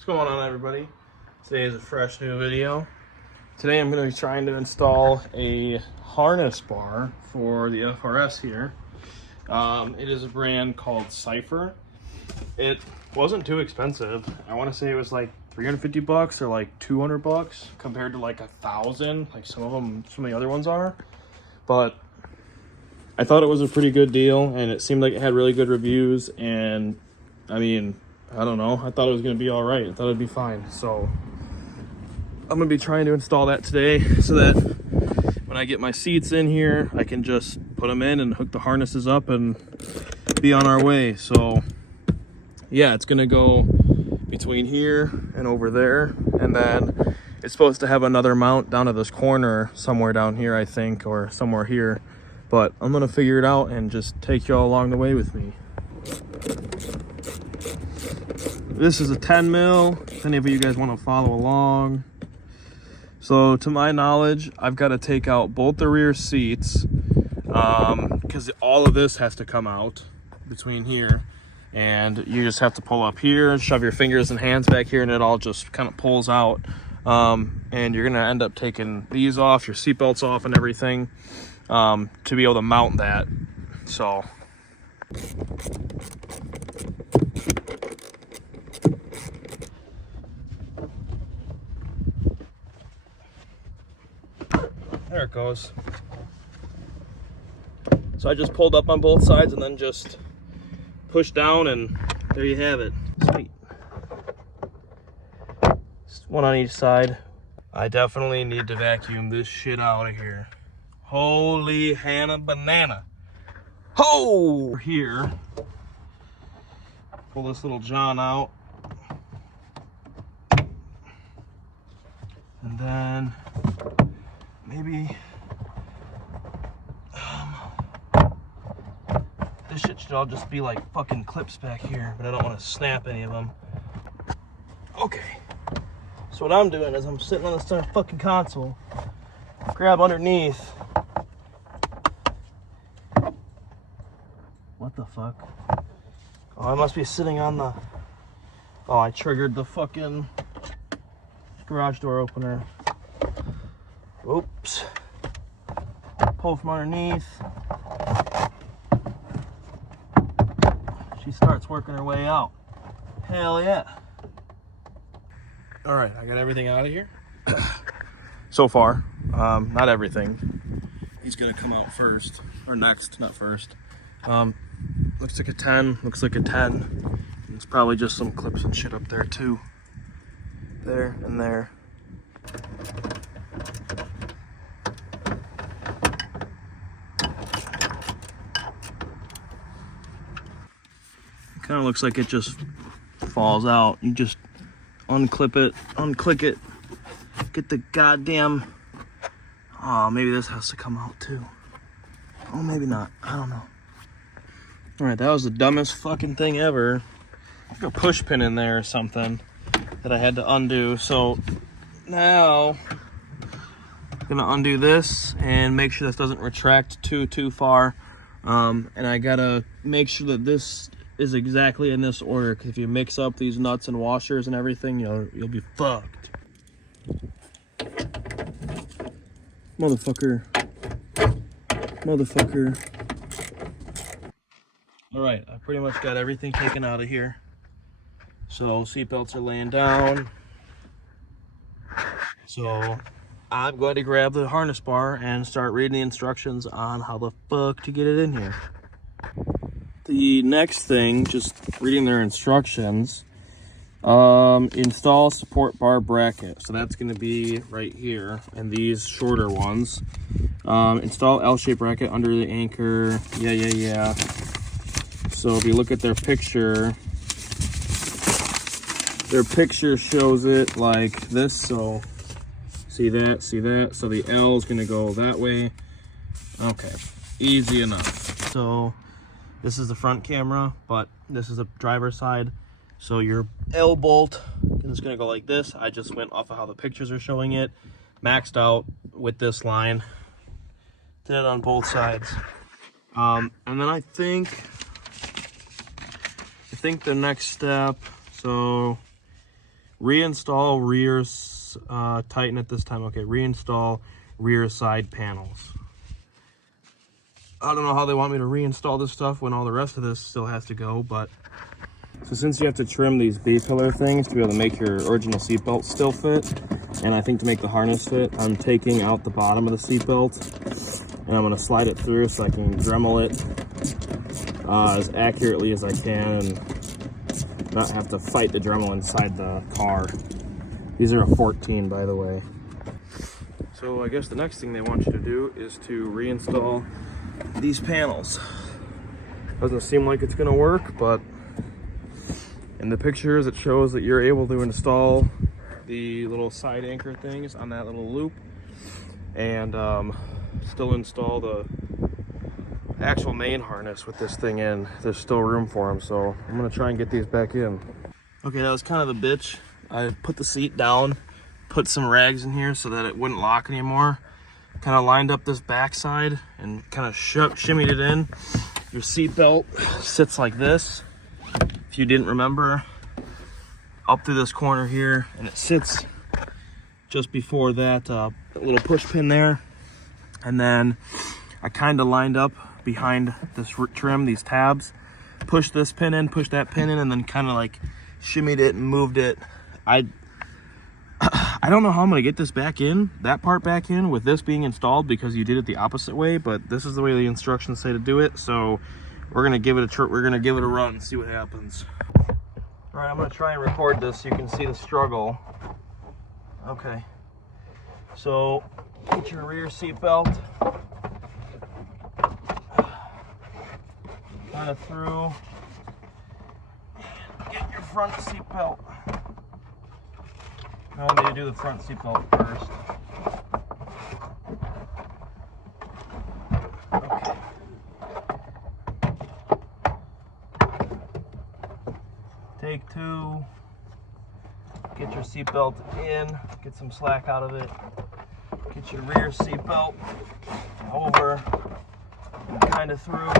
What's going on, everybody? Today is a fresh new video. Today I'm going to be trying to install a harness bar for the FRS here. It is a brand called Cipher. It wasn't too expensive. I want to say it was like 350 bucks or like 200 bucks compared to like 1,000 like some of the other ones are. But I thought it was a pretty good deal, and it seemed like it had really good reviews, and I mean, I don't know, I thought it was going to be all right. I thought it'd be fine. So I'm going to be trying to install that today so that when I get my seats in here, I can just put them in and hook the harnesses up and be on our way. So yeah, it's going to go between here and over there, and then it's supposed to have another mount down to this corner somewhere down here, I think, or somewhere here. But I'm going to figure it out and just take y'all along the way with me. This is a 10 mil, if any of you guys want to follow along. So to my knowledge, I've got to take out both the rear seats because all of this has to come out between here. And you just have to pull up here, shove your fingers and hands back here, and it all just kind of pulls out. And you're going to end up taking these off, your seat belts off and everything, to be able to mount that. So there it goes. So I just pulled up on both sides and then just push down, and there you have it. Sweet. Just one on each side. I definitely need to vacuum this shit out of here. Holy Hannah banana. Ho! Here. Pull this little John out. And then maybe this shit should all just be like fucking clips back here, but I don't want to snap any of them. Okay. So what I'm doing is I'm sitting on this fucking console, grab underneath. What the fuck? Oh, I must be sitting on the... Oh, I triggered the fucking garage door opener. Oops. Pull from underneath. She starts working her way out. Hell yeah. All right, I got everything out of here. So far, not everything. He's gonna come out first, or next, not first. Looks like a 10, looks like a 10. It's probably just some clips and shit up there too. There and there. Kind of looks like it just falls out. You just unclip it, unclick it, get the goddamn... Oh, maybe this has to come out too. Oh, maybe not. I don't know. All right, that was the dumbest fucking thing ever. Like a push pin in there or something that I had to undo. So now I'm gonna undo this and make sure this doesn't retract too far. And I gotta make sure that this is exactly in this order, because if you mix up these nuts and washers and everything, you'll be fucked. Motherfucker. All right, I pretty much got everything taken out of here. So seatbelts are laying down. So I'm going to grab the harness bar and start reading the instructions on how the fuck to get it in here. The next thing, just reading their instructions, install support bar bracket. So that's going to be right here, and these shorter ones. Install L-shaped bracket under the anchor. Yeah. So if you look at their picture shows it like this. So see that. So the L is going to go that way. Okay, easy enough. So this is the front camera, but this is the driver's side. So your L bolt is going to go like this. I just went off of how the pictures are showing it. Maxed out with this line. Did it on both sides. And then I think the next step, so Reinstall rear, tighten at this time. Okay, reinstall rear side panels. I don't know how they want me to reinstall this stuff when all the rest of this still has to go, but so since you have to trim these B-pillar things to be able to make your original seatbelt still fit, and I think to make the harness fit, I'm taking out the bottom of the seatbelt and I'm going to slide it through so I can Dremel it as accurately as I can and not have to fight the Dremel inside the car. These are a 14, by the way. So I guess the next thing they want you to do is to reinstall these panels. Doesn't seem like it's going to work, but in the pictures it shows that you're able to install the little side anchor things on that little loop and still install the actual main harness with this thing in. There's still room for them, so I'm going to try and get these back in. Okay, that was kind of the bitch. I put the seat down, put some rags in here so that it wouldn't lock anymore. Kind of lined up this backside and kind of shimmied it in. Your seat belt sits like this, if you didn't remember, up through this corner here, and it sits just before that little push pin there. And then I kind of lined up behind this trim, these tabs, pushed this pin in, pushed that pin in, and then kind of like shimmied it and moved it. I don't know how I'm gonna get this back in, that part back in, with this being installed, because you did it the opposite way, but this is the way the instructions say to do it. So we're gonna give it a run and see what happens. All right, I'm gonna try and record this so you can see the struggle. Okay, so get your rear seat belt kind of through, and get your front seat belt. I want me to do the front seat belt first. Okay. Take two. Get your seat belt in. Get some slack out of it. Get your rear seat belt over and kind of through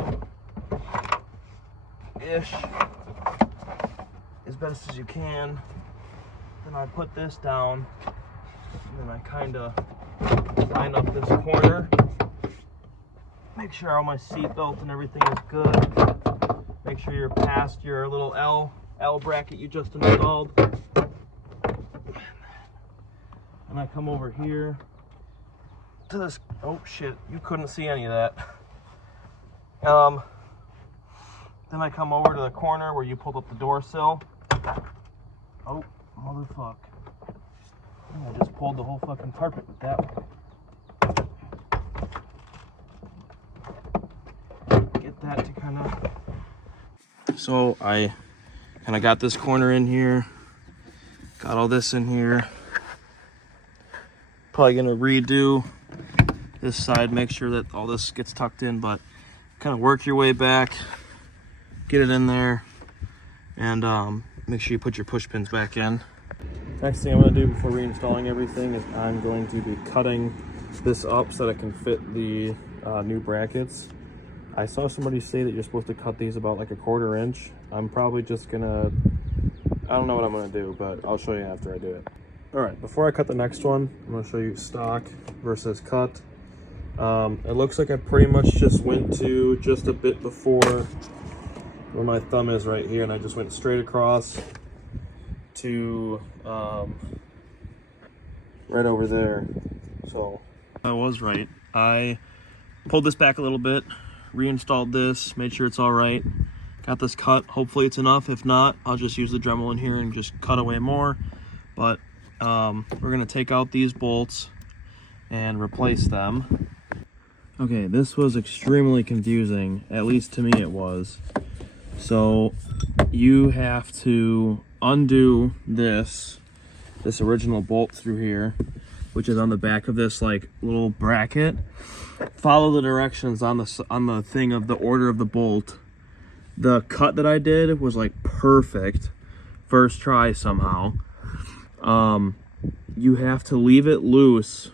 ish as best as you can. Then I put this down, and then I kind of line up this corner. Make sure all my seat belt and everything is good. Make sure you're past your little L bracket you just installed. And I come over here to this. Oh shit! You couldn't see any of that. Then I come over to the corner where you pulled up the door sill. Oh. Motherfuck. I just pulled the whole fucking carpet with that one. Get that to kind of... So I kind of got this corner in here. Got all this in here. Probably going to redo this side. Make sure that all this gets tucked in. But kind of work your way back. Get it in there. And make sure you put your push pins back in. Next thing I'm going to do before reinstalling everything is I'm going to be cutting this up so that it can fit the new brackets. I saw somebody say that you're supposed to cut these about like a 1/4 inch. I'm probably just going to, I don't know what I'm going to do, but I'll show you after I do it. Alright, before I cut the next one, I'm going to show you stock versus cut. It looks like I pretty much just went to just a bit before where my thumb is right here, and I just went straight across to right over there. So I was right. I pulled this back a little bit, reinstalled this, made sure it's all right, got this cut. Hopefully it's enough. If not, I'll just use the Dremel in here and just cut away more. But we're gonna take out these bolts and replace them. Okay, this was extremely confusing, at least to me it was. So you have to undo this original bolt through here, which is on the back of this like little bracket. Follow the directions on the thing of the order of the bolt. The cut that I did was like perfect first try somehow. You have to leave it loose,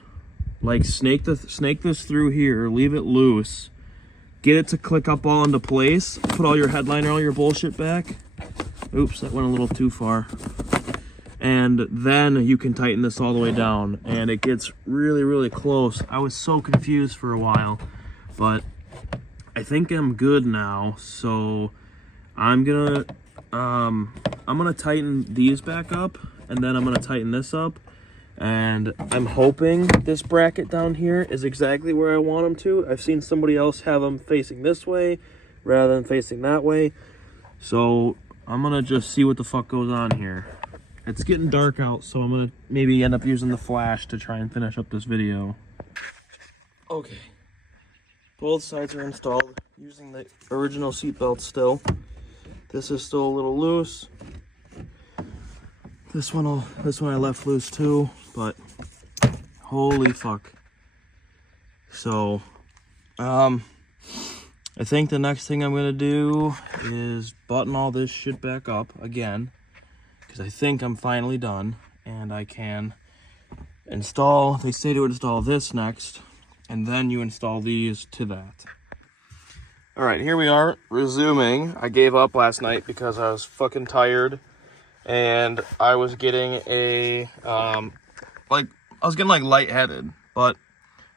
like snake this through here, leave it loose, get it to click up all into place, put all your headliner, all your bullshit back. Oops, that went a little too far. and then you can tighten this all the way down, and it gets really, really close. I was so confused for a while, but I think I'm good now. So I'm gonna tighten these back up, and then I'm gonna tighten this up, and I'm hoping this bracket down here is exactly where I want them to. I've seen somebody else have them facing this way rather than facing that way, so I'm gonna just see what the fuck goes on here. It's getting dark out, so I'm gonna maybe end up using the flash to try and finish up this video. Okay, both sides are installed using the original seat belt still. This is still a little loose. This one I left loose too, but holy fuck. So, I think the next thing I'm gonna do is button all this shit back up again, because I think I'm finally done, and I can install, they say to install this next, and then you install these to that. All right, here we are, resuming. I gave up last night because I was fucking tired, and I was getting like lightheaded. But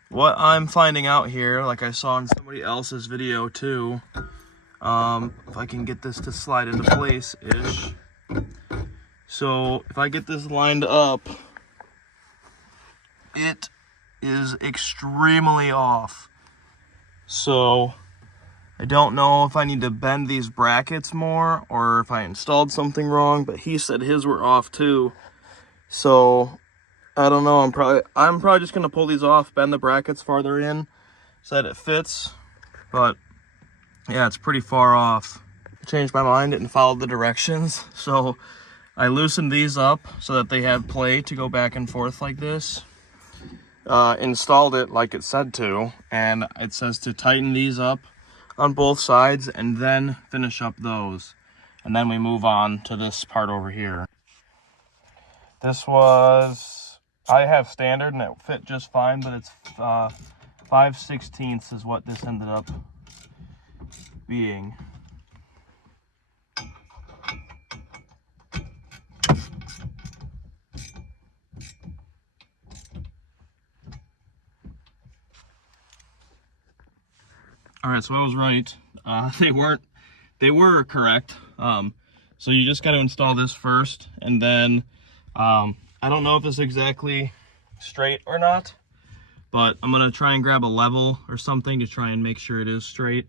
what I'm finding out here, like I saw in somebody else's video too, if I can get this to slide into place-ish. So if I get this lined up, it is extremely off. So I don't know if I need to bend these brackets more or if I installed something wrong, but he said his were off too. So I don't know, I'm probably just gonna pull these off, bend the brackets farther in so that it fits. But yeah, it's pretty far off. I changed my mind and followed the directions. So I loosened these up so that they have play to go back and forth like this. Installed it like it said to, and it says to tighten these up on both sides and then finish up those, and then we move on to this part over here. This was, I have standard and it fit just fine, but it's 5/16 is what this ended up being. All right, so I was right. They were correct. So you just got to install this first, and then I don't know if it's exactly straight or not, but I'm gonna try and grab a level or something to try and make sure it is straight.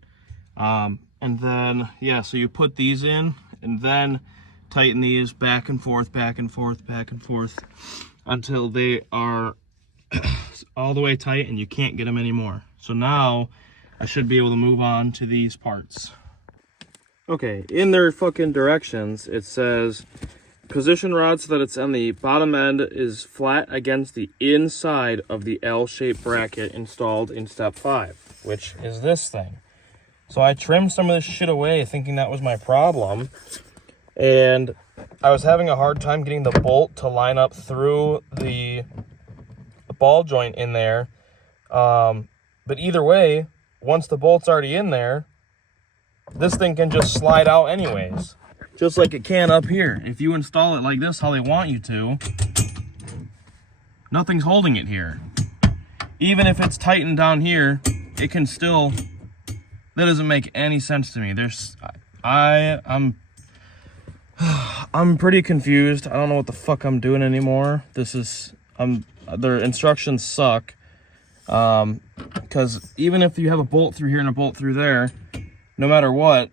And then yeah, so you put these in, and then tighten these back and forth, back and forth, back and forth until they are all the way tight and you can't get them anymore. So now I should be able to move on to these parts. Okay, in their fucking directions, it says position rod so that it's on the bottom end is flat against the inside of the L-shaped bracket installed in step 5, which is this thing. So I trimmed some of this shit away thinking that was my problem, and I was having a hard time getting the bolt to line up through the ball joint in there. But either way, once the bolt's already in there, this thing can just slide out anyways, just like it can up here. If you install it like this, how they want you to, nothing's holding it here. Even if it's tightened down here, it can still, that doesn't make any sense to me. I'm pretty confused. I don't know what the fuck I'm doing anymore. Their instructions suck. Because even if you have a bolt through here and a bolt through there, no matter what,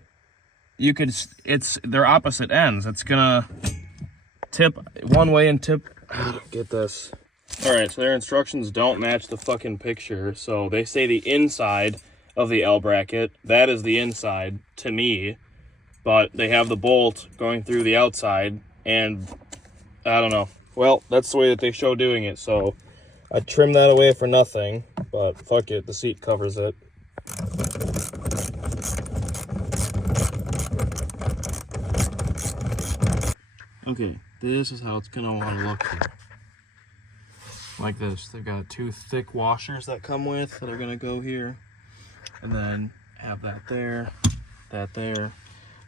they're opposite ends. It's gonna tip one way and tip, get this. All right, so their instructions don't match the fucking picture. So they say the inside of the L bracket, that is the inside to me, but they have the bolt going through the outside, and I don't know. Well, that's the way that they show doing it, so I trimmed that away for nothing, but fuck it, the seat covers it. Okay, this is how it's gonna want to look here. Like this. They've got 2 thick washers that come with that are gonna go here, and then have that there,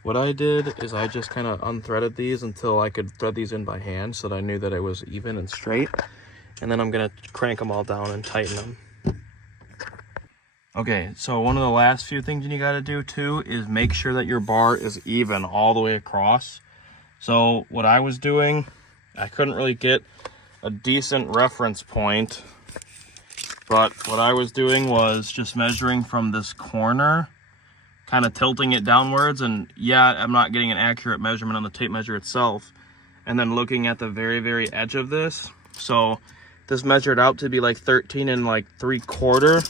What I did is I just kind of unthreaded these until I could thread these in by hand so that I knew that it was even and straight. And then I'm gonna crank them all down and tighten them. Okay, so one of the last few things you gotta do too is make sure that your bar is even all the way across. So what I was doing, I couldn't really get a decent reference point, but what I was doing was just measuring from this corner, kind of tilting it downwards, and yeah, I'm not getting an accurate measurement on the tape measure itself, and then looking at the very, very edge of this. So this measured out to be like 13 and like 3/4.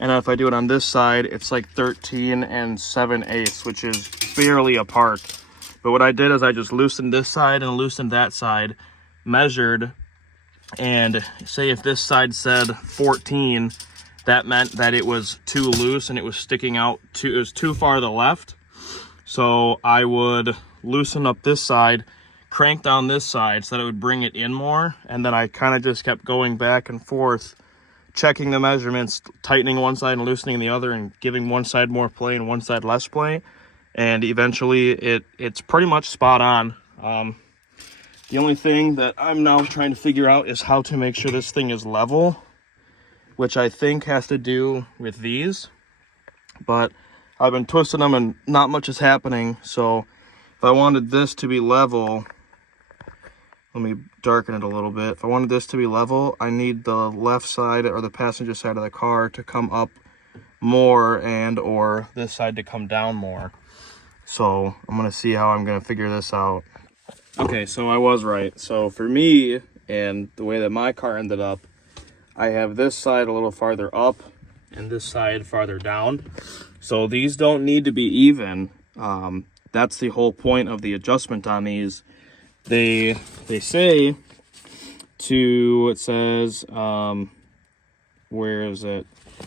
And if I do it on this side, it's like 13 and 7/8, which is barely apart. But what I did is I just loosened this side and loosened that side, measured, and say if this side said 14, that meant that it was too loose and it was sticking out it was too far to the left. So I would loosen up this side, crank down this side so that it would bring it in more, and then I kind of just kept going back and forth, checking the measurements, tightening one side and loosening the other, and giving one side more play and one side less play. And eventually it's pretty much spot on. The only thing that I'm now trying to figure out is how to make sure this thing is level, which I think has to do with these. But I've been twisting them and not much is happening. So if I wanted this to be level, let me darken it a little bit. If I wanted this to be level, I need the left side or the passenger side of the car to come up more and or this side to come down more. So I'm gonna see how I'm gonna figure this out. Okay, so I was right. So for me, and the way that my car ended up, I have this side a little farther up and this side farther down. So these don't need to be even. That's the whole point of the adjustment on these. They say to, it says, where is it?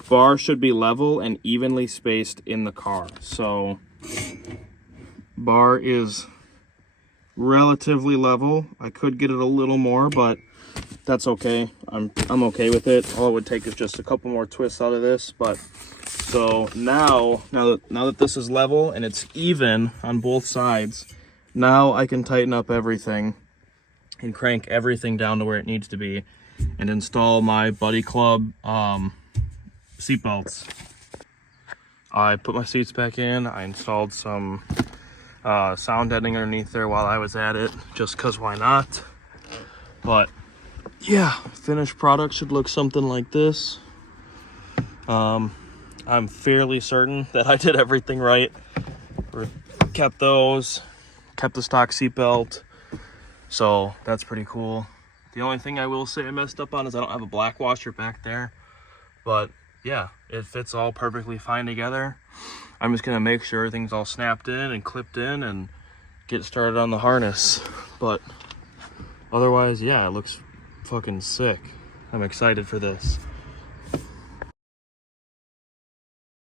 Bar should be level and evenly spaced in the car. So bar is relatively level. I could get it a little more, but that's okay. I'm okay with it. All it would take is just a couple more twists out of this. But so now that this is level and it's even on both sides, now I can tighten up everything and crank everything down to where it needs to be and install my Buddy Club seat belts. I put my seats back in. I installed some sound deadening underneath there while I was at it, just because why not? But yeah, finished product should look something like this. I'm fairly certain that I did everything right. Kept those, kept the stock seatbelt, so that's pretty cool. The only thing I will say I messed up on is I don't have a black washer back there, but yeah, it fits all perfectly fine together. I'm just gonna make sure everything's all snapped in and clipped in and get started on the harness. But otherwise, yeah, it looks fucking sick. I'm excited for this.